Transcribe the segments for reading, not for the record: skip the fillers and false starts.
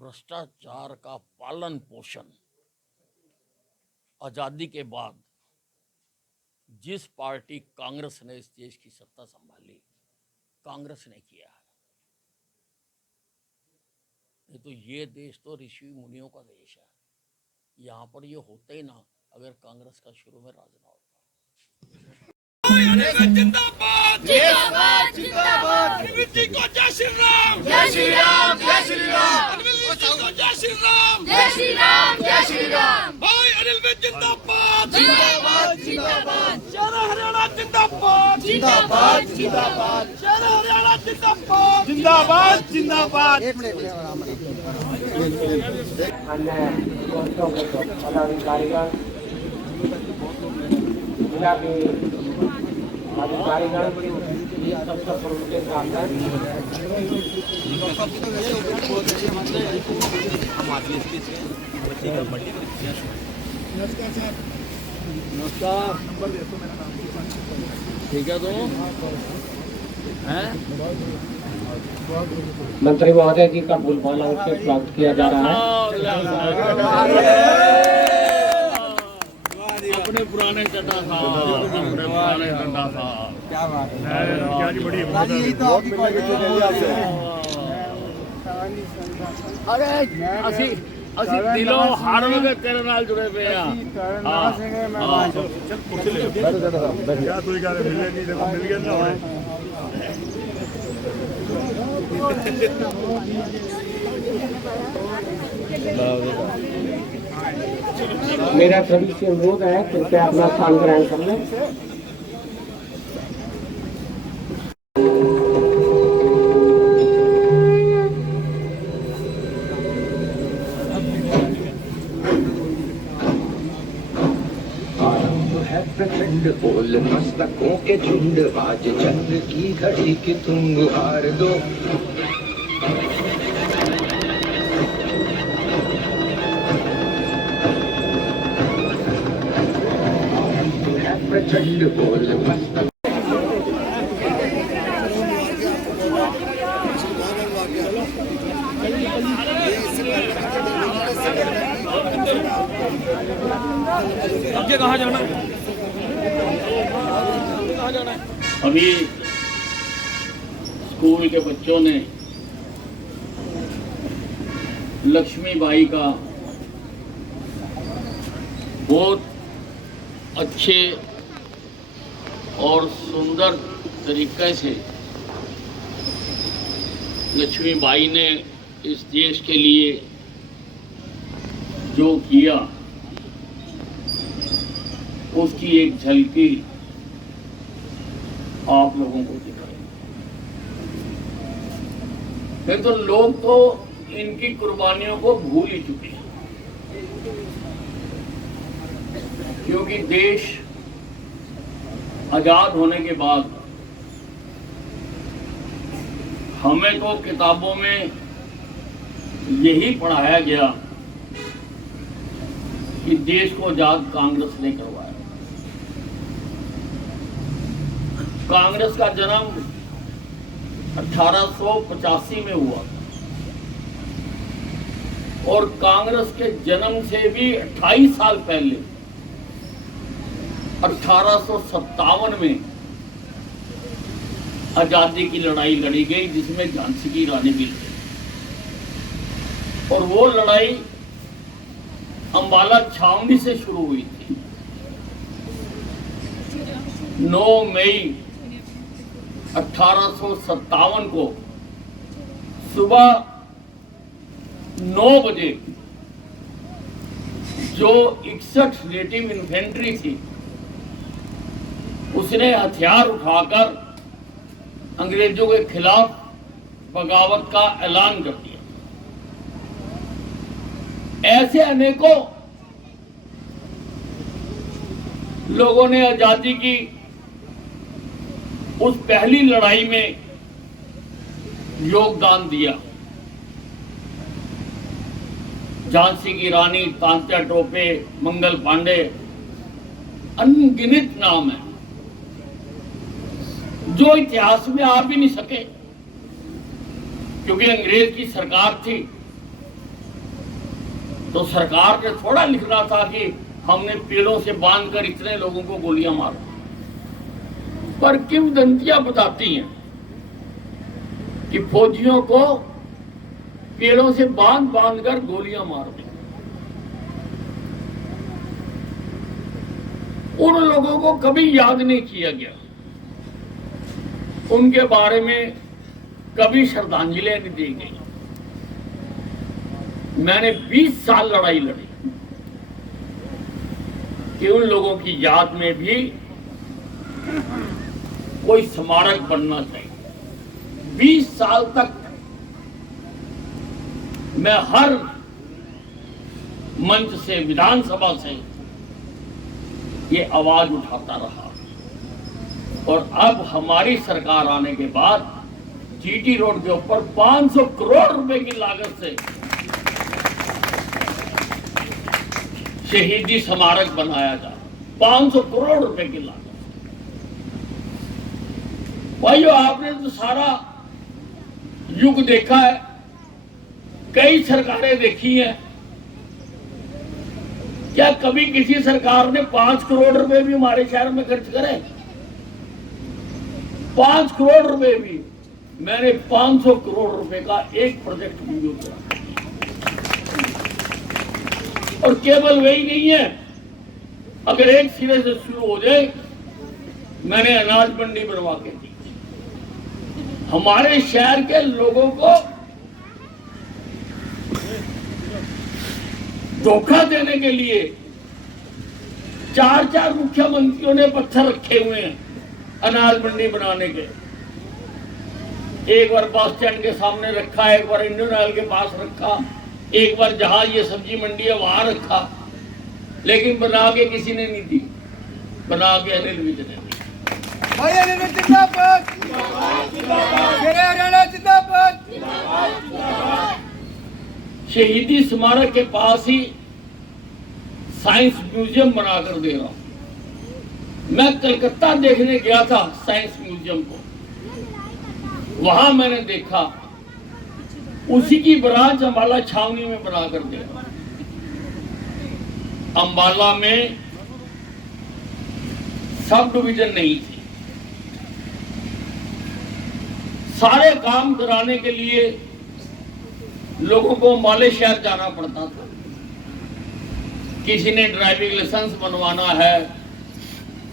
भ्रष्टाचार का पालन पोषण आजादी के बाद जिस पार्टी कांग्रेस ने इस देश की सत्ता संभाली, कांग्रेस ने किया है। नहीं तो ये देश तो ऋषि मुनियों का देश है। यहाँ पर ये होता ही ना अगर कांग्रेस का शुरू में राज ना होता। जिंदाबाद जिंदाबाद जिंदाबाद अनिल जी को जय श्री राम जय श्री राम जय श्री राम अनिल जी को जय श्री राम जय श्री राम जय श्री राम भाई अनिल भाई जिंदाबाद जिंदाबाद जिंदाबाद शहर हरियाणा जिंदाबाद जिंदाबाद जिंदाबाद शहर हरियाणा जिंदाबाद जिंदाबाद जिंदाबाद एक मिनट अन्य पदाधिकारीगण जिला के अधिकारीगण के सामने नमस्कार। ठीक है तो मंत्री महोदय जी का फूलमाला उनसे प्राप्त किया जा रहा है। अपने पुराने चड्डा साहब, अपने पुराने चड्डा साहब, क्या बात है, क्या जी बड़ी अरे ਅਸੀਂ ਦਿਲੋਂ ਹਰ ਵਕਤ ਤੇਰੇ ਨਾਲ ਜੁੜੇ ਪਏ ਆ। क्या कोई ਗੱਲ ਮਿਲੇ ਨਹੀਂ ਦੇਖੋ ਮਿਲ ਗਿਆ ਨਾ ਹੋਏ। मेरा सभी से अनुरोध है कृपया अपना स्थान ग्रहण कर लें। प्रचंड बोल मस्तकों के झुंड आज चंद्र की घड़ी की तुम गुहार दो। प्रचंड बोल मस्तक कहाँ जाना अभी स्कूल के बच्चों ने लक्ष्मीबाई का बहुत अच्छे और सुंदर तरीके से लक्ष्मीबाई ने इस देश के लिए जो किया उसकी एक झलकी आप लोगों को दिखाई। नहीं तो लोग तो इनकी कुर्बानियों को भूल ही चुके हैं, क्योंकि देश आजाद होने के बाद हमें तो किताबों में यही पढ़ाया गया कि देश को आजाद कांग्रेस ने करवाया। कांग्रेस का जन्म 1885 में हुआ और कांग्रेस के जन्म से भी 28 साल पहले 1857 में आजादी की लड़ाई लड़ी गई, जिसमें झांसी की रानी भी लड़ी और वो लड़ाई अंबाला छावनी से शुरू हुई थी। 9 मई 1857 को सुबह 9 बजे जो 61 नेटिव इन्फेंट्री थी उसने हथियार उठाकर अंग्रेजों के खिलाफ बगावत का ऐलान कर दिया। ऐसे अनेकों लोगों ने आजादी की उस पहली लड़ाई में योगदान दिया। झांसी की रानी, तांत्या टोपे, मंगल पांडे, अनगिनत नाम है जो इतिहास में आ भी नहीं सके, क्योंकि अंग्रेज की सरकार थी तो सरकार ने थोड़ा लिखना था कि हमने पेड़ों से बांधकर इतने लोगों को गोलियां मारा। पर किंवदंतियां बताती हैं कि फौजियों को पेड़ों से बांध कर गोलियां मार दी। उन लोगों को कभी याद नहीं किया गया, उनके बारे में कभी श्रद्धांजलि नहीं दी गई। मैंने 20 साल लड़ाई लड़ी कि उन लोगों की याद में भी कोई स्मारक बनना चाहिए। 20 साल तक मैं हर मंच से, विधानसभा से ये आवाज उठाता रहा और अब हमारी सरकार आने के बाद जीटी रोड के ऊपर 500 करोड़ रुपए की लागत से शहीदी स्मारक बनाया जा, 500 करोड़ रुपए की लागत। भाइयों, आपने तो सारा युग देखा है, कई सरकारें देखी हैं। क्या कभी किसी सरकार ने 5 करोड़ रुपए भी हमारे शहर में खर्च करे? 5 करोड़ रुपए भी। मैंने 500 करोड़ रुपए का एक प्रोजेक्ट मंजूर किया। और केवल वही नहीं है, अगर एक सिरे से शुरू हो जाए, मैंने अनाज मंडी बनवा के दी। हमारे शहर के लोगों को धोखा देने के लिए 4 मुख्यमंत्रियों ने पत्थर रखे हुए हैं अनाज मंडी बनाने के। एक बार बस स्टैंड के सामने रखा, एक बार इंडियन ऑयल के पास रखा, एक बार जहां ये सब्जी मंडी है वहां रखा, लेकिन बना के किसी ने नहीं दी, बना के अनिल विज ने। शहीदी स्मारक के पास ही साइंस म्यूजियम बनाकर दे रहा हूं। मैं कलकत्ता देखने गया था साइंस म्यूजियम को, वहां मैंने देखा उसी की ब्रांच अंबाला छावनी में बनाकर दे रहा। अंबाला में सब डिवीजन नहीं थी, सारे काम कराने के लिए लोगों को अंबाले शहर जाना पड़ता था। किसी ने ड्राइविंग लाइसेंस बनवाना है,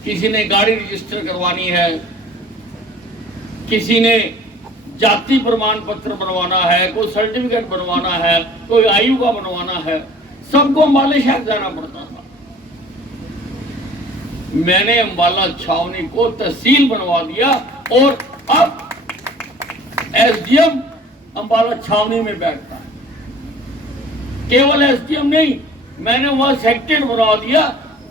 किसी ने गाड़ी रजिस्टर करवानी है, किसी ने जाति प्रमाण पत्र बनवाना है, कोई सर्टिफिकेट बनवाना है, कोई आयु का बनवाना है, सबको अंबाले शहर जाना पड़ता था। मैंने अंबाला छावनी को तहसील बनवा दिया और अब एसडीएम अंबाला छावनी में बैठता है। केवल एसडीएम नहीं, मैंने वहां सेक्रेटरी बना दिया।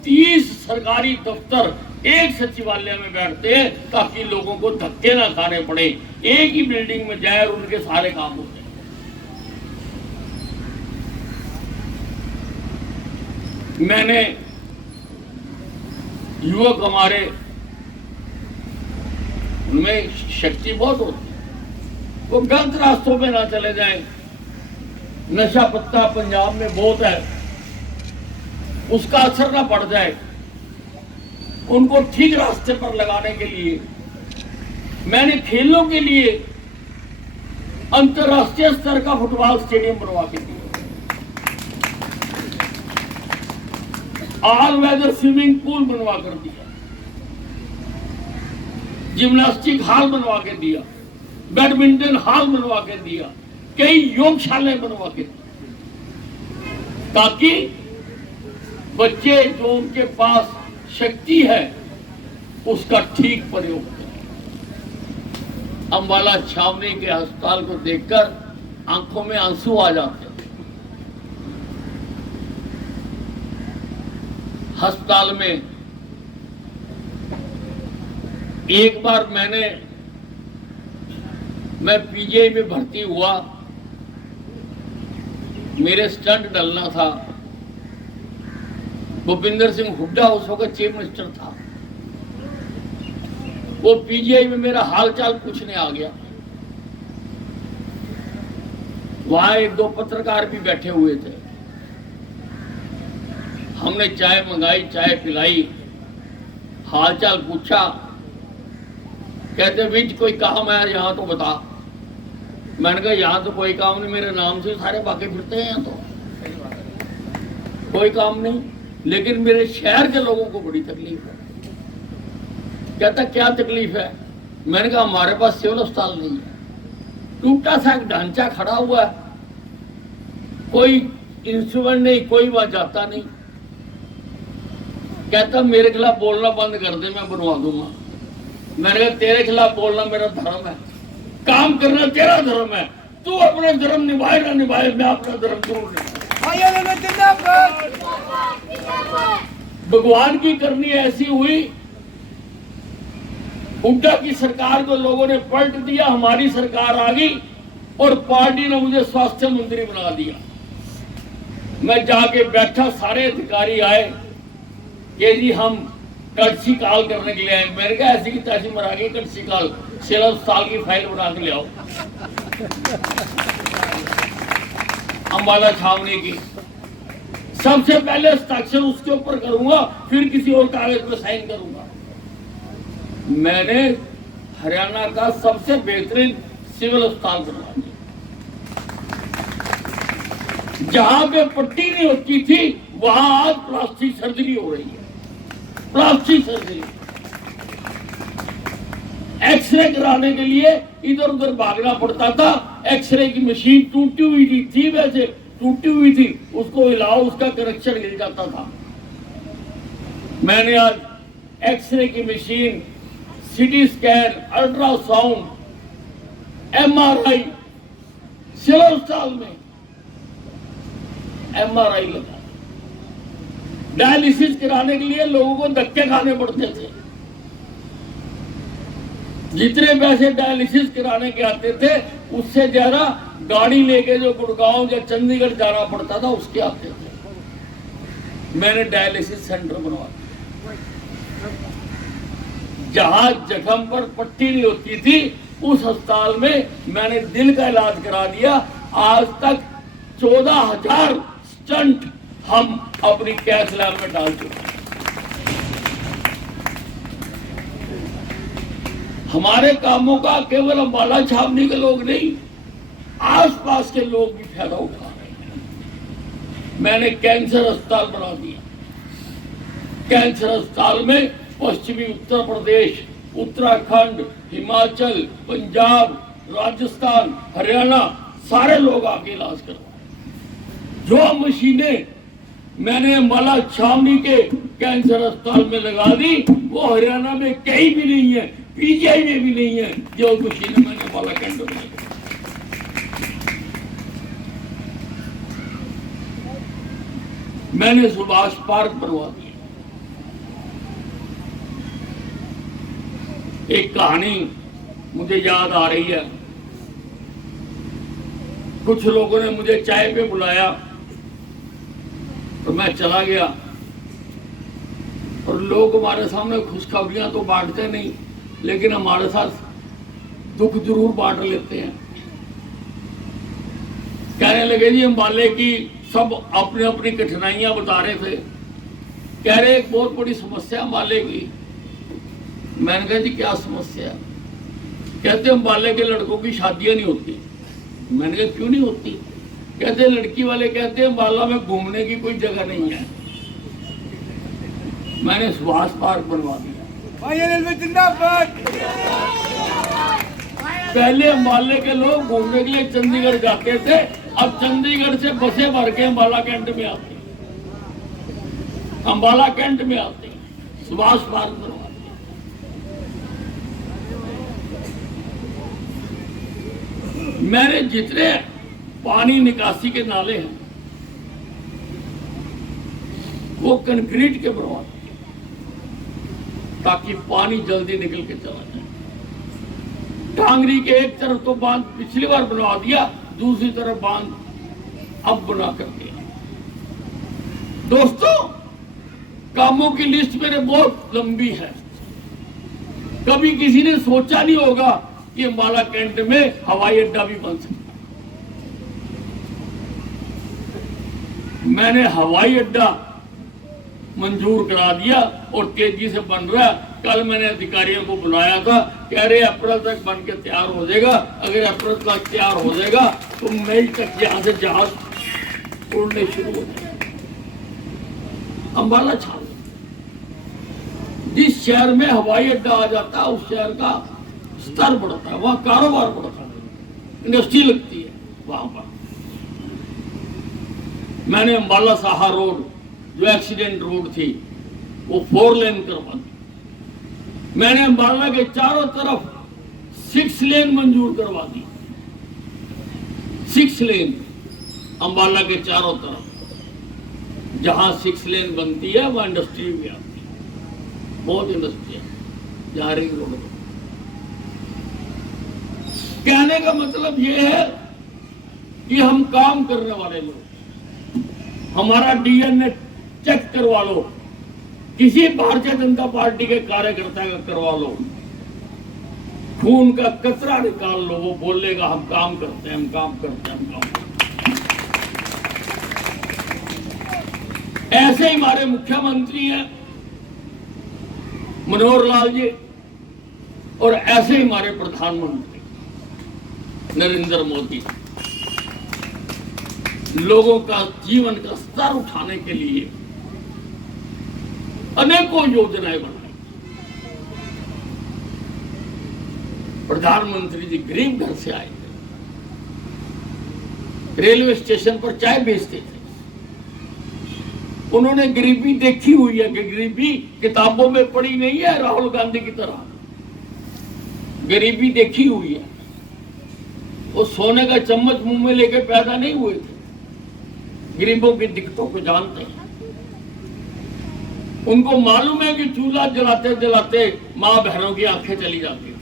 30 सरकारी दफ्तर एक सचिवालय में बैठते हैं ताकि लोगों को धक्के ना खाने पड़े, एक ही बिल्डिंग में जाए और उनके सारे काम होते हैं। मैंने युवक हमारे, उनमें शक्ति बहुत होती है, वो गलत रास्तों पे ना चले जाएं। नशा पत्ता पंजाब में बहुत है, उसका असर ना पड़ जाए, उनको ठीक रास्ते पर लगाने के लिए मैंने खेलों के लिए अंतरराष्ट्रीय स्तर का फुटबॉल स्टेडियम बनवा के दिया, ऑल वेदर स्विमिंग पूल बनवा कर दिया, जिम्नास्टिक हॉल बनवा के दिया, बैडमिंटन हॉल बनवा के दिया, कई योगशालाएं बनवा के दी, ताकि बच्चे जो उनके पास शक्ति है उसका ठीक प्रयोग करें। अंबाला छावनी के अस्पताल को देखकर आंखों में आंसू आ जाते हैं। अस्पताल में एक बार मैं पीजीआई में भर्ती हुआ, मेरे स्टंट डलना था। भूपिंदर सिंह हुड्डा उस वक्त चीफ मिनिस्टर था, वो पीजीआई में मेरा हालचाल पूछने आ गया। वहां 1-2 पत्रकार भी बैठे हुए थे। हमने चाय मंगाई, चाय पिलाई, हाल चाल पूछा। कहते विच कोई काम है यहाँ तो बता। मैंने कहा यहाँ तो कोई काम नहीं, मेरे नाम से सारे बाकी फिरते हैं, यहाँ तो कोई काम नहीं, लेकिन मेरे शहर के लोगों को बड़ी तकलीफ है। कहता क्या तकलीफ है? मैंने कहा हमारे पास सिविल अस्पताल नहीं है, टूटा सा एक ढांचा खड़ा हुआ है, कोई इंस्ट्रूमेंट नहीं, कोई वहां जाता नहीं। कहता मेरे खिलाफ बोलना बंद कर दे, मैं बनवा दूंगा। मैंने कहा तेरे खिलाफ बोलना मेरा धर्म है, काम करना तेरा धर्म है, तू अपना धर्म निभाए ना निभाए, मैं अपना धर्म जरूर निभाऊंगा। भगवान की करनी ऐसी हुई, हुड्डा की सरकार को लोगों ने पलट दिया, हमारी सरकार आ गई और पार्टी ने मुझे स्वास्थ्य मंत्री बना दिया। मैं जाके बैठा, सारे अधिकारी आए कि जी हम कड़छी काल करने के लिए आए। मैंने कहा ऐसी की तैसी मरा गई कड़छी काल, 16 साल की फाइल बना के ले आओ अम्बाला छावनी की। सबसे पहले हस्ताक्षर उसके ऊपर करूंगा, फिर किसी और कागज पर साइन करूंगा। मैंने हरियाणा का सबसे बेहतरीन सिविल अस्पताल बनवा दिया। जहां पे पट्टी नहीं होती थी वहां आज प्लास्टिक सर्जरी हो रही है, प्लास्टिक सर्जरी। एक्सरे कराने के लिए इधर उधर भागना पड़ता था, एक्सरे की मशीन टूटी हुई थी वैसे टूटी हुई थी, उसको हिलाओ उसका कनेक्शन हिल जाता था। मैंने आज एक्सरे की machine, CT scan, ultrasound, MRI, civil अस्पताल में एमआरआई लगा। डायलिसिस कराने के लिए लोगों को धक्के खाने पड़ते थे, जितने पैसे डायलिसिस कराने के आते थे उससे ज्यादा गाड़ी लेके जो गुड़गांव या चंडीगढ़ जाना पड़ता था उसके आते थे। मैंने डायलिसिस सेंटर बनवा दिया। जहां जख्म पर पट्टी नहीं होती थी उस अस्पताल में मैंने दिल का इलाज करा दिया। आज तक 14,000 स्टंट हम अपनी कैथ लैब में डाल चुके हैं। हमारे कामों का केवल अम्बाला छावनी के लोग नहीं, आसपास के लोग भी फायदा उठा रहे हैं। मैंने कैंसर अस्पताल बना दिया। कैंसर अस्पताल में पश्चिमी उत्तर प्रदेश, उत्तराखंड, हिमाचल, पंजाब, राजस्थान, हरियाणा सारे लोग आके इलाज करवाए। जो मशीनें मैंने अम्बाला छावनी के कैंसर अस्पताल में लगा दी वो हरियाणा में कहीं भी नहीं है, पीजीआई में भी नहीं है। जो मशीनें मैंने अम्बाला कैंट में लगाई। मैंने सुभाष पार्क बनवा दिया। एक कहानी मुझे याद आ रही है। कुछ लोगों ने मुझे चाय पे बुलाया तो मैं चला गया, और लोग हमारे सामने खुशखबरियां तो बांटते नहीं लेकिन हमारे साथ दुख जरूर बांट लेते हैं। कहने लगे जी अम्बाले की सब अपनी अपनी कठिनाइयां बता रहे थे, कह रहे एक बहुत बड़ी समस्या अम्बाले की। मैंने कहा जी क्या समस्या? कहते अम्बाले के लड़कों की शादियां नहीं होती। मैंने कहा क्यों नहीं होती? कहते लड़की वाले कहते अम्बाला में घूमने की कोई जगह नहीं है। मैंने सुभाष पार्क बनवा दिया। पहले अम्बाले के लोग घूमने के लिए चंडीगढ़ जाते थे, अब चंडीगढ़ से बसें भर के अम्बाला कैंट में आते, अम्बाला कैंट में आते। सुभाष पार्क बनवा दिया। मैंने जितने पानी निकासी के नाले हैं वो कंक्रीट के बनवा दिए ताकि पानी जल्दी निकल के चला जाए। टांगरी के एक तरफ तो बांध पिछली बार बनवा दिया, दूसरी तरफ बांध अब बना कर दिया। दोस्तों कामों की लिस्ट मेरे बहुत लंबी है। कभी किसी ने सोचा नहीं होगा कि अम्बाला कैंट में हवाई अड्डा भी बन सकता। मैंने हवाई अड्डा मंजूर करा दिया और तेजी से बन रहा है। कल मैंने अधिकारियों को बुलाया था, कह रहे अप्रैल तक बन के तैयार हो जाएगा। अगर अप्रैल तक तैयार हो जाएगा तो मई तक यहाँ से जहाज उड़ने शुरू हो जाएंगे। अंबाला छावनी, जिस शहर में हवाई अड्डा आ जाता है उस शहर का स्तर बढ़ता है, वहां कारोबार बढ़ता है, इंडस्ट्री लगती है वहां पर। मैंने अंबाला साहा रोड जो एक्सीडेंट रोड थी वो 4 लेन करवा दी। मैंने अंबाला के चारों तरफ 6 लेन मंजूर करवा दी। 6 लेन अंबाला के चारों तरफ। जहां 6 लेन बनती है वहां इंडस्ट्री भी आती है, बहुत इंडस्ट्री है जहां रिंग रोड। कहने का मतलब ये है कि हम काम करने वाले लोग, हमारा डीएनए चेक करवा लो, किसी भारतीय जनता पार्टी के कार्यकर्ता का करवा लो, खून का कचरा निकाल लो, वो बोलेगा हम काम करते हैं, हम काम करते हैं, हम काम करते हैं। ऐसे ही हमारे मुख्यमंत्री हैं मनोहर लाल जी, और ऐसे ही हमारे प्रधानमंत्री नरेंद्र मोदी लोगों का जीवन का स्तर उठाने के लिए अनेकों योजनाएं बनाई। प्रधानमंत्री जी गरीब घर से आए थे, रेलवे स्टेशन पर चाय बेचते थे। उन्होंने गरीबी देखी हुई है कि गरीबी किताबों में पढ़ी नहीं है, राहुल गांधी की तरह गरीबी देखी हुई है। वो सोने का चम्मच मुंह में लेके पैदा नहीं हुए थे, गरीबों की दिक्कतों को जानते हैं। उनको मालूम है कि चूल्हा जलाते जलाते मां बहनों की आंखें चली जाती थी।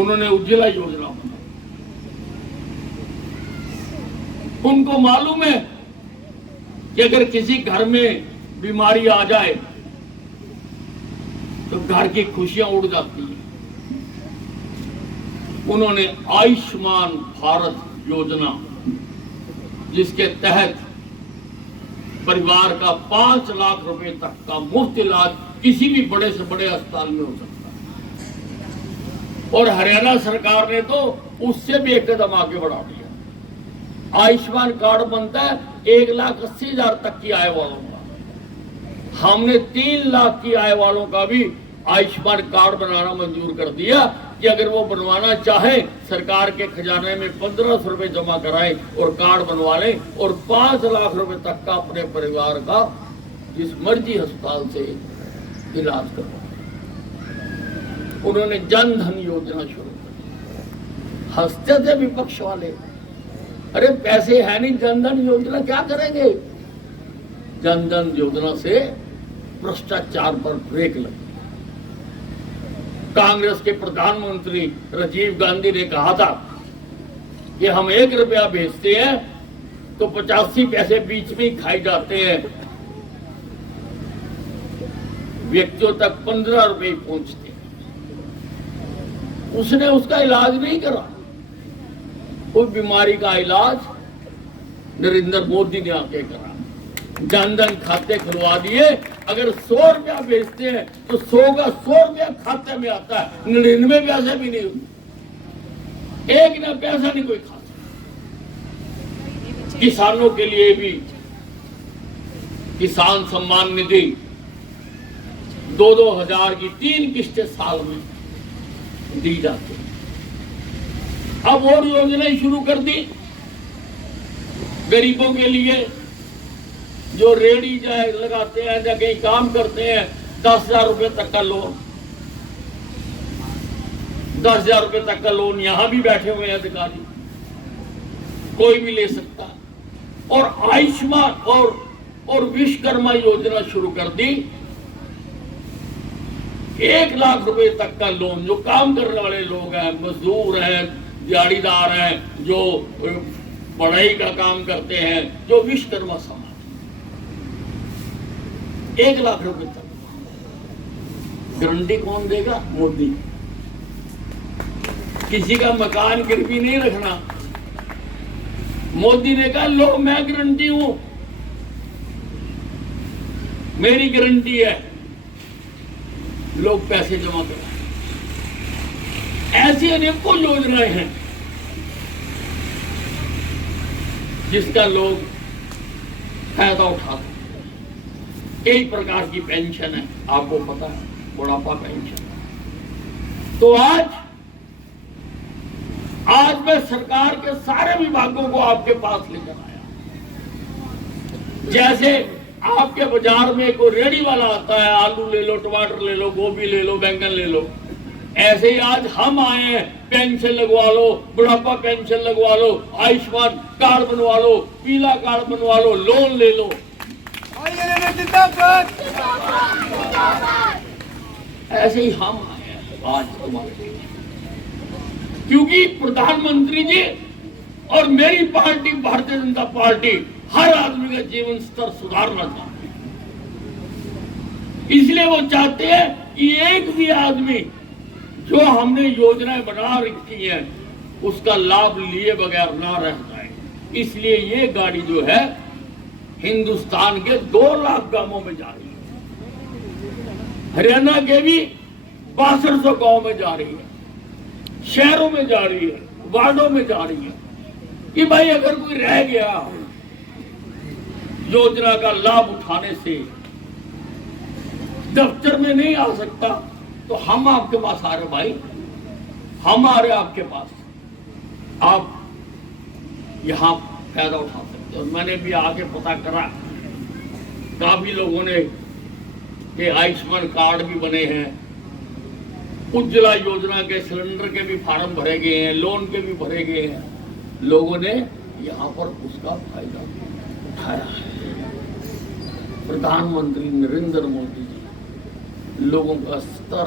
उन्होंने उज्ज्वला योजना बनाई। उनको मालूम है कि अगर किसी घर में बीमारी आ जाए तो घर की खुशियां उड़ जाती हैं। उन्होंने आयुष्मान भारत योजना, जिसके तहत परिवार का 5 लाख रुपए तक का मुफ्त इलाज किसी भी बड़े से बड़े अस्पताल में हो सकता है। और हरियाणा सरकार ने तो उससे भी एक कदम आगे बढ़ा दिया। आयुष्मान कार्ड बनता है 1,80,000 तक की आय वालों का। हमने 3 लाख की आय वालों का भी आयुष्मान कार्ड बनाना मंजूर कर दिया कि अगर वो बनवाना चाहे सरकार के खजाने में 1500 रुपए जमा कराएं और कार्ड बनवा लें और 5 लाख रुपए तक का अपने परिवार का जिस मर्जी अस्पताल से इलाज करवाएं। उन्होंने जन धन योजना शुरू की। हंसते थे विपक्ष वाले, अरे पैसे है नहीं, जन धन योजना क्या करेंगे। जन धन योजना से भ्रष्टाचार पर ब्रेक लगी। कांग्रेस के प्रधानमंत्री राजीव गांधी ने कहा था कि हम 1 रुपया भेजते हैं तो 85 पैसे बीच में ही खाए जाते हैं, व्यक्तियों तक 15 रुपए पहुंचते हैं। उसने उसका इलाज नहीं करा। उस बीमारी का इलाज नरेंद्र मोदी ने आके करा। जन धन खाते खुलवा दिए। अगर 100 रुपया भेजते हैं तो 100 का 100 रुपया खाते में आता है, 99 पैसे भी नहीं होते, 1 ना पैसा नहीं कोई खाता। किसानों के लिए भी किसान सम्मान निधि 2-2 हजार की 3 किस्तें साल में दी जाती है। अब और योजनाएं शुरू कर दी गरीबों के लिए। जो रेडी जाए लगाते हैं या कहीं काम करते हैं, 10,000 रुपए तक का लोन, 10,000 रुपए तक का लोन यहां भी बैठे हुए हैं अधिकारी, कोई भी ले सकता। और आयुष्मान और विश्वकर्मा योजना शुरू कर दी। 1 लाख रुपए तक का लोन जो काम करने वाले लोग हैं, मजदूर हैं, दिहाड़ीदार हैं, जो पढ़ाई का काम करते हैं, जो विश्वकर्मा समाज, 1 लाख रुपए तक। गारंटी कौन देगा? मोदी। किसी का मकान गिरवी नहीं रखना। मोदी ने कहा लो मैं गारंटी हूं, मेरी गारंटी है लोग पैसे जमा कराएं। ऐसी अनेकों योजनाएं हैं जिसका लोग फायदा उठाते हैं। कई प्रकार की पेंशन है, आपको पता है, बुढ़ापा पेंशन। तो आज मैं सरकार के सारे विभागों को आपके पास लेकर आया। जैसे आपके बाजार में कोई रेडी वाला आता है, आलू ले लो, टमाटर ले लो, गोभी ले लो, बैंगन ले लो, ऐसे ही आज हम आए हैं, पेंशन लगवा लो, बुढ़ापा पेंशन लगवा लो, आयुष्मान कार्ड बनवा लो, पीला कार्ड बनवा लो, लोन ले लो। ऐसे ही हम आए हैं आज तुम्हारे लिए, क्योंकि प्रधानमंत्री जी और मेरी पार्टी भारतीय जनता पार्टी हर आदमी का जीवन स्तर सुधारना चाहती है। इसलिए वो चाहते हैं कि एक भी आदमी जो हमने योजनाएं बना रखी है उसका लाभ लिए बगैर ना रह जाए। इसलिए ये गाड़ी जो है हिंदुस्तान के 2 लाख गांवों में जा रही है, हरियाणा के भी 6200 गांव में जा रही है, शहरों में जा रही है, वार्डों में जा रही है कि भाई अगर कोई रह गया योजना का लाभ उठाने से, दफ्तर में नहीं आ सकता, तो हम आपके पास आ रहे भाई, हम आ रहे आपके पास, आप यहां फायदा उठा सकते हो। और मैंने भी आके पता करा, काफी लोगों ने के आयुष्मान कार्ड भी बने हैं, उज्ज्वला योजना के सिलेंडर के भी फार्म भरे गए हैं, लोन के भी भरे गए हैं। लोगों ने यहाँ पर उसका फायदा उठाया है। प्रधानमंत्री नरेंद्र मोदी जी लोगों का स्तर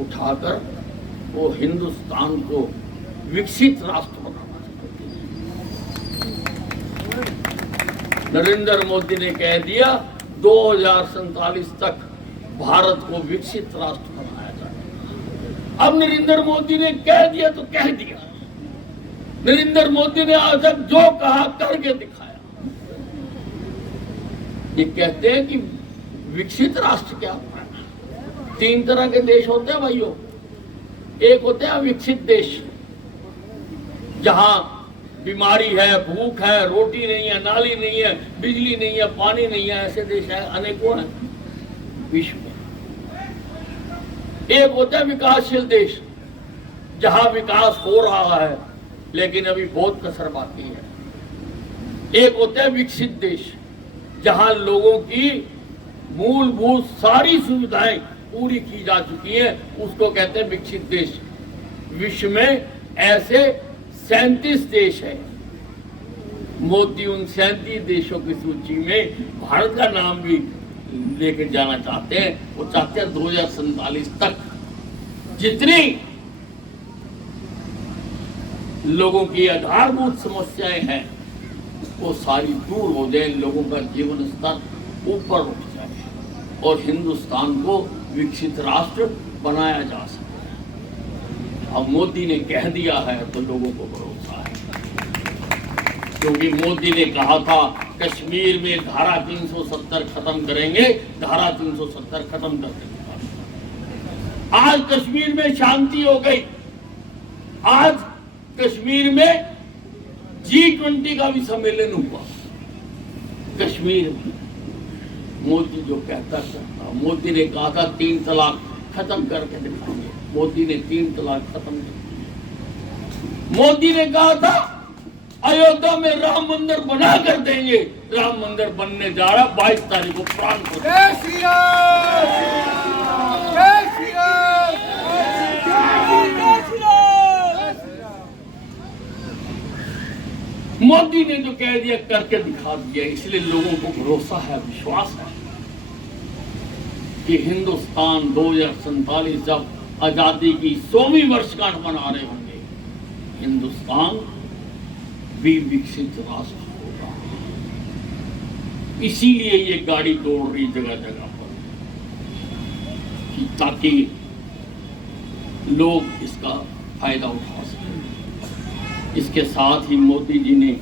उठाकर वो हिंदुस्तान को विकसित राष्ट्र बनाना चाहते हैं। नरेंद्र मोदी ने कह दिया 2047 तक भारत को विकसित राष्ट्र बनाया जाएगा। अब नरेंद्र मोदी ने कह दिया तो कह दिया। नरेंद्र मोदी ने आज तक जो कहा करके दिखाया। ये कहते हैं कि विकसित राष्ट्र क्या होता है? 3 तरह के देश होते हैं भाइयों। एक होते हैं अविकसित देश, जहां बीमारी है, भूख है, रोटी नहीं है, नाली नहीं है, बिजली नहीं है, पानी नहीं है, ऐसे देश है अनेकों हैं विश्व में। एक होता है विकासशील देश, जहां विकास हो रहा है लेकिन अभी बहुत कसर बाकी है। एक होता है विकसित देश, जहां लोगों की मूलभूत सारी सुविधाएं पूरी की जा चुकी है, उसको कहते हैं विकसित देश। विश्व में ऐसे 37 देश है। मोदी उन 37 देशों की सूची में भारत का नाम भी लेकर जाना चाहते हैं। वो चाहते हैं 2047 तक जितनी लोगों की आधारभूत समस्याएं हैं वो सारी दूर हो जाए, लोगों का जीवन स्तर ऊपर उठ जाए और हिंदुस्तान को विकसित राष्ट्र बनाया जा सके। अब मोदी ने कह दिया है तो लोगों को भरोसा है, क्योंकि मोदी ने कहा था कश्मीर में धारा 370 खत्म करेंगे, धारा 370 खत्म कर देंगे। आज कश्मीर में शांति हो गई। आज कश्मीर में G20 का भी सम्मेलन हुआ कश्मीर में। मोदी जो कहता करता, मोदी ने कहा था 3 तलाक खत्म करके दिखाएंगे, मोदी ने 3 तलाक खत्म कर। मोदी ने कहा था अयोध्या में राम मंदिर बना कर देंगे, राम मंदिर बनने जा रहा 22 तारीख को प्राण को। जय श्री राम, जय श्री राम, जय श्री राम। मोदी ने जो कह दिया करके दिखा दिया, इसलिए लोगों को भरोसा है, विश्वास है कि हिंदुस्तान 2047 जब आजादी की 100वीं वर्षगांठ मना रहे होंगे, हिंदुस्तान भी विकसित राष्ट्र होगा। इसीलिए ये गाड़ी दौड़ रही जगह जगह पर, ताकि लोग इसका फायदा उठा सकें। इसके साथ ही मोदी जी ने